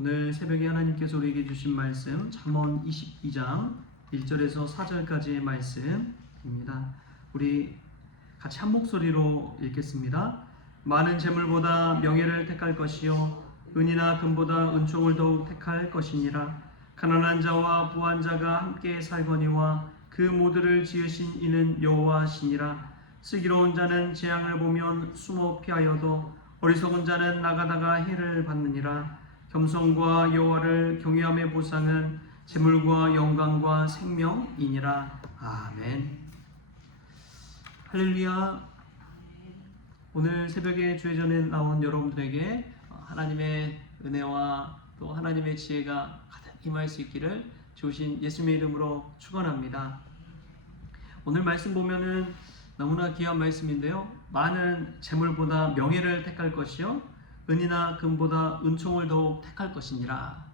오늘 새벽에 하나님께서 우리에게 주신 말씀 잠언 22장 1절에서 4절까지의 말씀입니다. 우리 같이 한 목소리로 읽겠습니다. 많은 재물보다 명예를 택할 것이요 은이나 금보다 은총을 더욱 택할 것이니라. 가난한 자와 부한 자가 함께 살거니와 그 모두를 지으신 이는 여호와시니라. 슬기로운 자는 재앙을 보면 숨어 피하여도 어리석은 자는 나가다가 해를 받느니라. 겸손과 여호와를 경외함의 보상은 재물과 영광과 생명이니라. 아멘. 할렐루야. 오늘 새벽에 주의 전에 나온 여러분들에게 하나님의 은혜와 또 하나님의 지혜가 가득 임할 수 있기를 주신 예수님의 이름으로 축원합니다. 오늘 말씀 보면은 너무나 귀한 말씀인데요. 많은 재물보다 명예를 택할 것이요 은이나 금보다 은총을 더욱 택할 것이니라.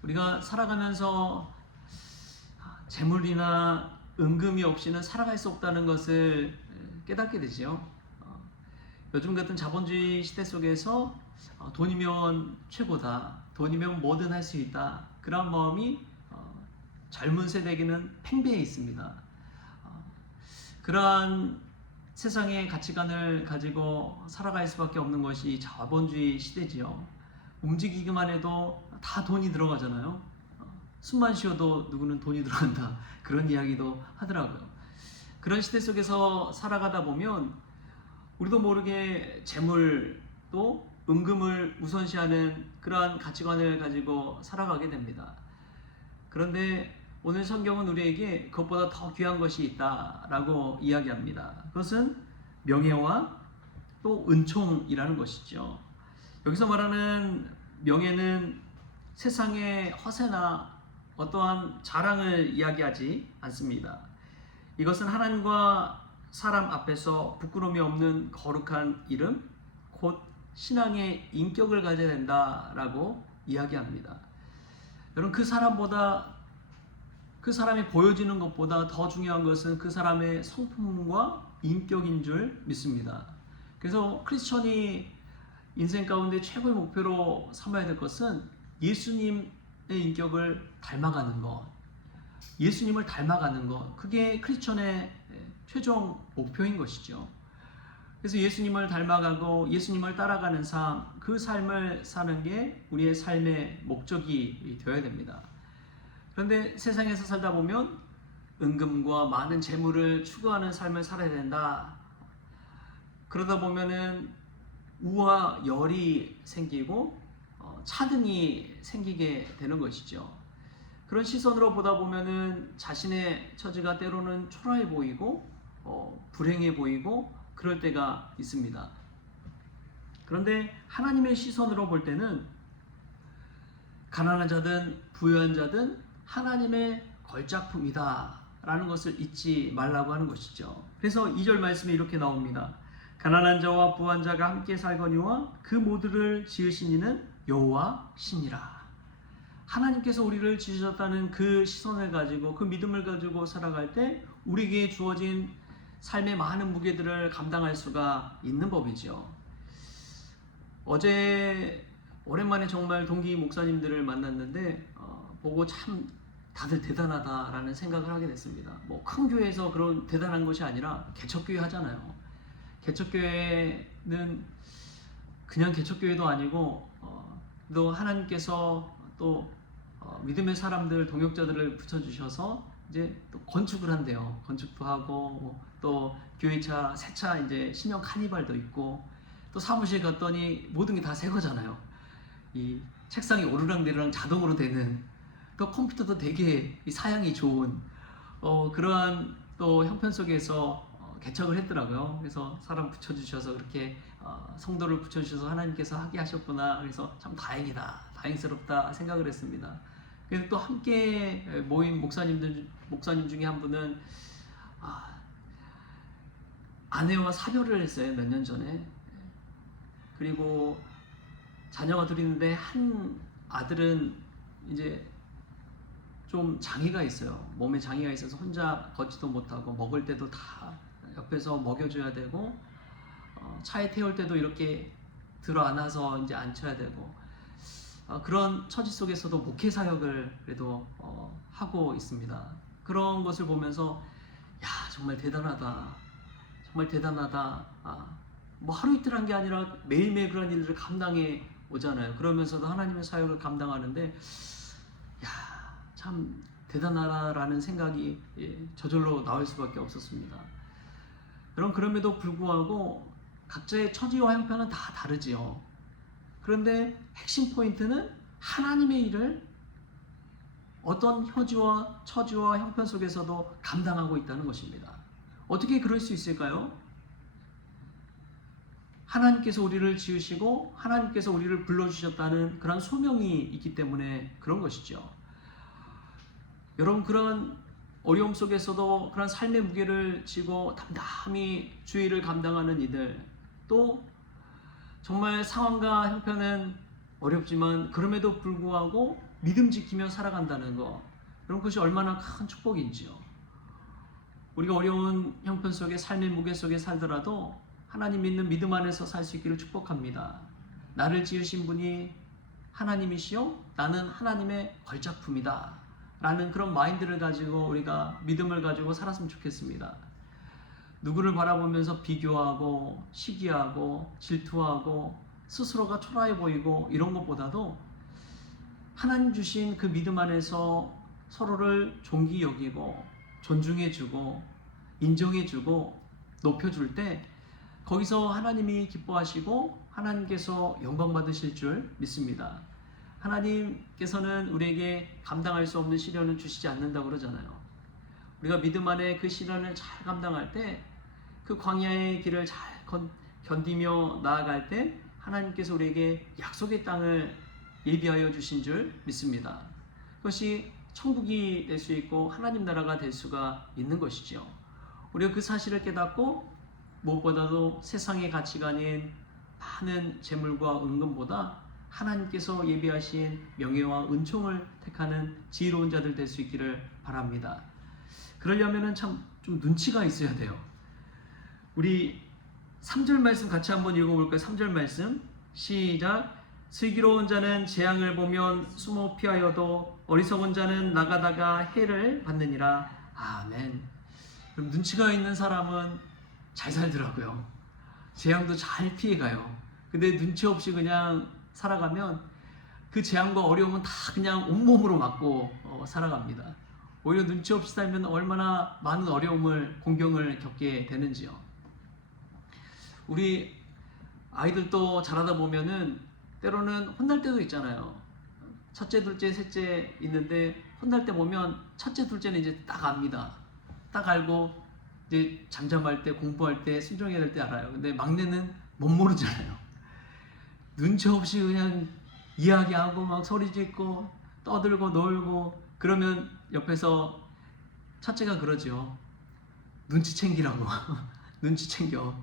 우리가 살아가면서 재물이나 은금이 없이는 살아갈 수 없다는 것을 깨닫게 되지요. 요즘 같은 자본주의 시대 속에서 돈이면 최고다, 돈이면 뭐든 할 수 있다, 그런 마음이 젊은 세대에게는 팽배해 있습니다. 그러한 세상의 가치관을 가지고 살아갈 수밖에 없는 것이 자본주의 시대지요. 움직이기만 해도 다 돈이 들어가잖아요. 숨만 쉬어도 누구는 돈이 들어간다, 그런 이야기도 하더라고요. 그런 시대 속에서 살아가다 보면 우리도 모르게 재물 또 은금을 우선시하는 그러한 가치관을 가지고 살아가게 됩니다. 그런데 오늘 성경은 우리에게 그것보다 더 귀한 것이 있다라고 이야기합니다. 그것은 명예와 또 은총이라는 것이죠. 여기서 말하는 명예는 세상의 허세나 어떠한 자랑을 이야기하지 않습니다. 이것은 하나님과 사람 앞에서 부끄러움이 없는 거룩한 이름, 곧 신앙의 인격을 가져야 된다라고 이야기합니다. 여러분, 그 사람이 보여지는 것보다 더 중요한 것은 그 사람의 성품과 인격인 줄 믿습니다. 그래서 크리스천이 인생 가운데 최고의 목표로 삼아야 될 것은 예수님의 인격을 닮아가는 것, 예수님을 닮아가는 것, 그게 크리스천의 최종 목표인 것이죠. 그래서 예수님을 닮아가고 예수님을 따라가는 삶, 그 삶을 사는 게 우리의 삶의 목적이 되어야 됩니다. 그런데 세상에서 살다 보면 은금과 많은 재물을 추구하는 삶을 살아야 된다. 그러다 보면은 우와 열이 생기고 차등이 생기게 되는 것이죠. 그런 시선으로 보다 보면은 자신의 처지가 때로는 초라해 보이고 불행해 보이고 그럴 때가 있습니다. 그런데 하나님의 시선으로 볼 때는 가난한 자든 부유한 자든 하나님의 걸작품이다 라는 것을 잊지 말라고 하는 것이죠. 그래서 2절 말씀에 이렇게 나옵니다. 가난한 자와 부한 자가 함께 살거니와 그 모두를 지으신 이는 여호와시니라. 하나님께서 우리를 지으셨다는 그 시선을 가지고 그 믿음을 가지고 살아갈 때 우리에게 주어진 삶의 많은 무게들을 감당할 수가 있는 법이죠. 어제 오랜만에 정말 동기 목사님들을 만났는데 보고 참 다들 대단하다라는 생각을 하게 됐습니다. 뭐 큰 교회에서 그런 대단한 것이 아니라 개척교회 하잖아요. 개척교회는 그냥 개척교회도 아니고 또 하나님께서 또 믿음의 사람들, 동역자들을 붙여주셔서 이제 또 건축을 한대요. 건축도 하고 또 교회차 새차 이제 신형 카니발도 있고 또 사무실 갔더니 모든 게 다 새 거잖아요. 이 책상이 오르락내리락 자동으로 되는, 또 컴퓨터도 되게 사양이 좋은 그러한 또 형편 속에서 개척을 했더라고요. 그래서 사람 붙여주셔서 그렇게 성도를 붙여주셔서 하나님께서 하게 하셨구나. 그래서 참 다행이다, 다행스럽다 생각을 했습니다. 그래서 또 함께 모인 목사님 중에 한 분은 아내와 사별을 했어요, 몇 년 전에. 그리고 자녀가 둘 있는데 한 아들은 이제 좀 장애가 있어요. 몸에 장애가 있어서 혼자 걷지도 못하고 먹을 때도 다 옆에서 먹여줘야 되고 차에 태울 때도 이렇게 들어 안아서 이제 앉혀야 되고 그런 처지 속에서도 목회 사역을 그래도 하고 있습니다. 그런 것을 보면서 야, 정말 대단하다. 정말 대단하다. 뭐 하루 이틀 한 게 아니라 매일매일 그런 일들을 감당해 오잖아요. 그러면서도 하나님의 사역을 감당하는데 야, 참 대단하다라는 생각이 저절로 나올 수밖에 없었습니다. 그럼에도 불구하고 각자의 처지와 형편은 다 다르지요. 그런데 핵심 포인트는 하나님의 일을 어떤 처지와 형편 속에서도 감당하고 있다는 것입니다. 어떻게 그럴 수 있을까요? 하나님께서 우리를 지으시고 하나님께서 우리를 불러주셨다는 그런 소명이 있기 때문에 그런 것이죠. 여러분, 그런 어려움 속에서도 그런 삶의 무게를 지고 담담히 주의 일을 감당하는 이들, 또 정말 상황과 형편은 어렵지만 그럼에도 불구하고 믿음 지키며 살아간다는 것, 그런 것이 얼마나 큰 축복인지요. 우리가 어려운 형편 속에 삶의 무게 속에 살더라도 하나님 믿는 믿음 안에서 살 수 있기를 축복합니다. 나를 지으신 분이 하나님이시요 나는 하나님의 걸작품이다 라는 그런 마인드를 가지고 우리가 믿음을 가지고 살았으면 좋겠습니다. 누구를 바라보면서 비교하고 시기하고 질투하고 스스로가 초라해 보이고 이런 것보다도 하나님 주신 그 믿음 안에서 서로를 존귀 여기고 존중해주고 인정해주고 높여줄 때 거기서 하나님이 기뻐하시고 하나님께서 영광 받으실 줄 믿습니다. 하나님께서는 우리에게 감당할 수 없는 시련을 주시지 않는다고 그러잖아요. 우리가 믿음 안에 그 시련을 잘 감당할 때, 그 광야의 길을 잘 견디며 나아갈 때 하나님께서 우리에게 약속의 땅을 예비하여 주신 줄 믿습니다. 그것이 천국이 될 수 있고 하나님 나라가 될 수가 있는 것이죠. 우리가 그 사실을 깨닫고 무엇보다도 세상의 가치가 아닌 많은 재물과 은금보다 하나님께서 예비하신 명예와 은총을 택하는 지혜로운 자들 될 수 있기를 바랍니다. 그러려면 참 좀 눈치가 있어야 돼요. 우리 3절 말씀 같이 한번 읽어볼까요? 3절 말씀 시작. 슬기로운 자는 재앙을 보면 숨어 피하여도 어리석은 자는 나가다가 해를 받느니라. 아멘. 그럼 눈치가 있는 사람은 잘 살더라고요. 재앙도 잘 피해가요. 근데 눈치 없이 그냥 살아가면 그 재앙과 어려움은 다 그냥 온몸으로 맞고 살아갑니다. 오히려 눈치 없이 살면 얼마나 많은 어려움을, 공경을 겪게 되는지요. 우리 아이들도 자라다 보면은 때로는 혼날 때도 있잖아요. 첫째, 둘째, 셋째 있는데 혼날 때 보면 첫째, 둘째는 이제 딱 압니다. 딱 알고 이제 잠잠할 때, 공부할 때, 순종해야 될 때 알아요. 근데 막내는 못 모르잖아요. 눈치 없이 그냥 이야기하고 막 소리 짓고 떠들고 놀고 그러면 옆에서 첫째가 그러죠. 눈치 챙기라고. 눈치 챙겨.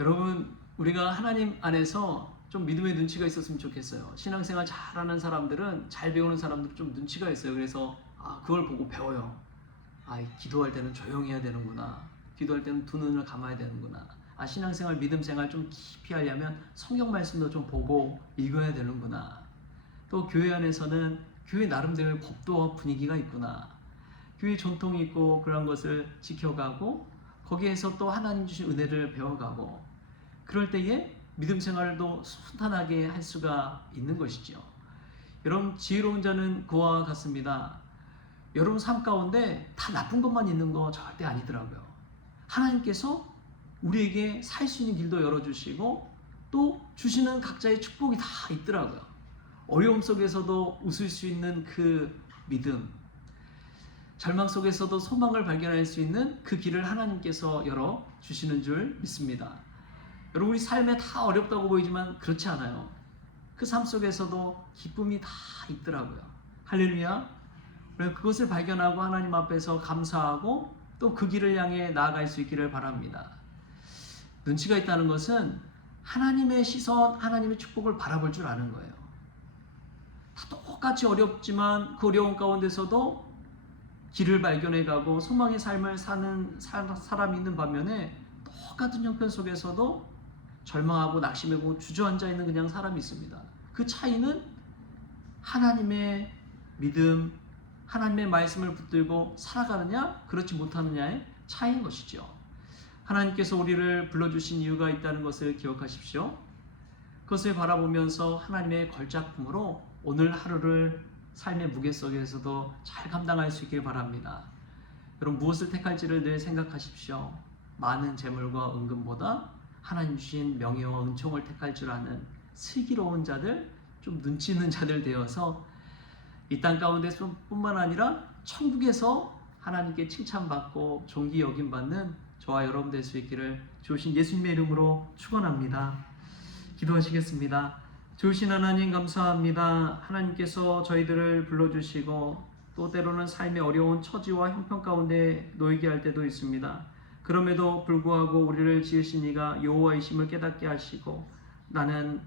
여러분, 우리가 하나님 안에서 좀 믿음의 눈치가 있었으면 좋겠어요. 신앙생활 잘하는 사람들은, 잘 배우는 사람들은 좀 눈치가 있어요. 그래서 그걸 보고 배워요. 기도할 때는 조용히 해야 되는구나. 기도할 때는 두 눈을 감아야 되는구나. 신앙생활, 믿음생활 좀 깊이 하려면 성경 말씀도 좀 보고 읽어야 되는구나. 또 교회 안에서는 교회 나름대로의 법도와 분위기가 있구나. 교회 전통이 있고 그런 것을 지켜가고 거기에서 또 하나님 주신 은혜를 배워가고 그럴 때에 믿음생활도 순탄하게 할 수가 있는 것이죠. 여러분, 지혜로운 자는 그와 같습니다. 여러분 삶 가운데 다 나쁜 것만 있는 거 절대 아니더라고요. 하나님께서 우리에게 살 수 있는 길도 열어주시고 또 주시는 각자의 축복이 다 있더라고요. 어려움 속에서도 웃을 수 있는 그 믿음, 절망 속에서도 소망을 발견할 수 있는 그 길을 하나님께서 열어주시는 줄 믿습니다. 여러분, 우리 삶에 다 어렵다고 보이지만 그렇지 않아요. 그 삶 속에서도 기쁨이 다 있더라고요. 할렐루야. 그것을 발견하고 하나님 앞에서 감사하고 또 그 길을 향해 나아갈 수 있기를 바랍니다. 눈치가 있다는 것은 하나님의 시선, 하나님의 축복을 바라볼 줄 아는 거예요. 다 똑같이 어렵지만 그 어려운 가운데서도 길을 발견해가고 소망의 삶을 사는 사람이 있는 반면에 똑같은 형편 속에서도 절망하고 낙심하고 주저앉아 있는 그냥 사람이 있습니다. 그 차이는 하나님의 믿음, 하나님의 말씀을 붙들고 살아가느냐 그렇지 못하느냐의 차이인 것이죠. 하나님께서 우리를 불러주신 이유가 있다는 것을 기억하십시오. 그것을 바라보면서 하나님의 걸작품으로 오늘 하루를 삶의 무게 속에서도 잘 감당할 수 있길 바랍니다. 여러분, 무엇을 택할지를 늘 생각하십시오. 많은 재물과 은금보다 하나님 주신 명예와 은총을 택할 줄 아는 슬기로운 자들, 좀 눈치 있는 자들 되어서 이 땅 가운데서 뿐만 아니라 천국에서 하나님께 칭찬받고 존귀 여김받는 저와 여러분 될 수 있기를 주신 예수님의 이름으로 축원합니다. 기도하시겠습니다. 주신 하나님 감사합니다. 하나님께서 저희들을 불러주시고 또 때로는 삶의 어려운 처지와 형편 가운데 놓이게 할 때도 있습니다. 그럼에도 불구하고 우리를 지으신 이가 여호와이심을 깨닫게 하시고 나는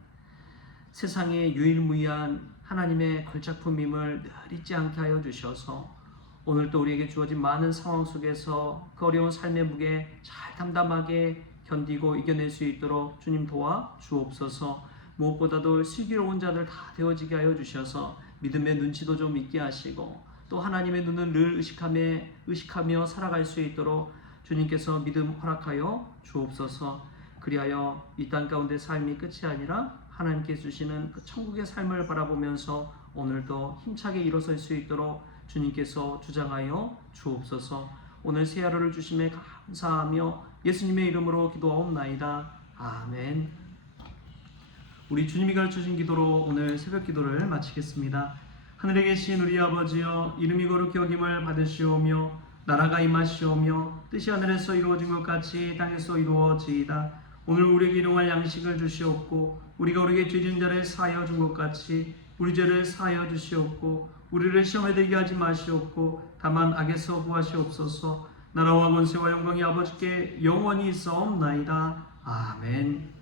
세상에 유일무이한 하나님의 걸작품임을 늘 잊지 않게 하여 주셔서 오늘도 우리에게 주어진 많은 상황 속에서 그 어려운 삶의 무게 잘 담담하게 견디고 이겨낼 수 있도록 주님 도와 주옵소서. 무엇보다도 슬기로운 자들 다 되어지게 하여 주셔서 믿음의 눈치도 좀 있게 하시고 또 하나님의 눈을 늘 의식하며 살아갈 수 있도록 주님께서 믿음 허락하여 주옵소서. 그리하여 이 땅 가운데 삶이 끝이 아니라 하나님께 주시는 그 천국의 삶을 바라보면서 오늘도 힘차게 일어설 수 있도록 주님께서 주장하여 주옵소서. 오늘 새 하루를 주심에 감사하며 예수님의 이름으로 기도하옵나이다. 아멘. 우리 주님이 가르쳐주신 기도로 오늘 새벽 기도를 마치겠습니다. 하늘에 계신 우리 아버지여, 이름이 거룩히 여김을 받으시오며 나라가 임하시오며 뜻이 하늘에서 이루어진 것 같이 땅에서 이루어지이다. 오늘 우리에게 일용할 양식을 주시옵고 우리가 우리에게 죄진 자를 사하여 준 것 같이 우리 죄를 사하여 주시옵고 우리를 시험에 들게 하지 마시옵고 다만 악에서 구하시옵소서. 나라와 권세와 영광이 아버지께 영원히 있사옵나이다. 아멘.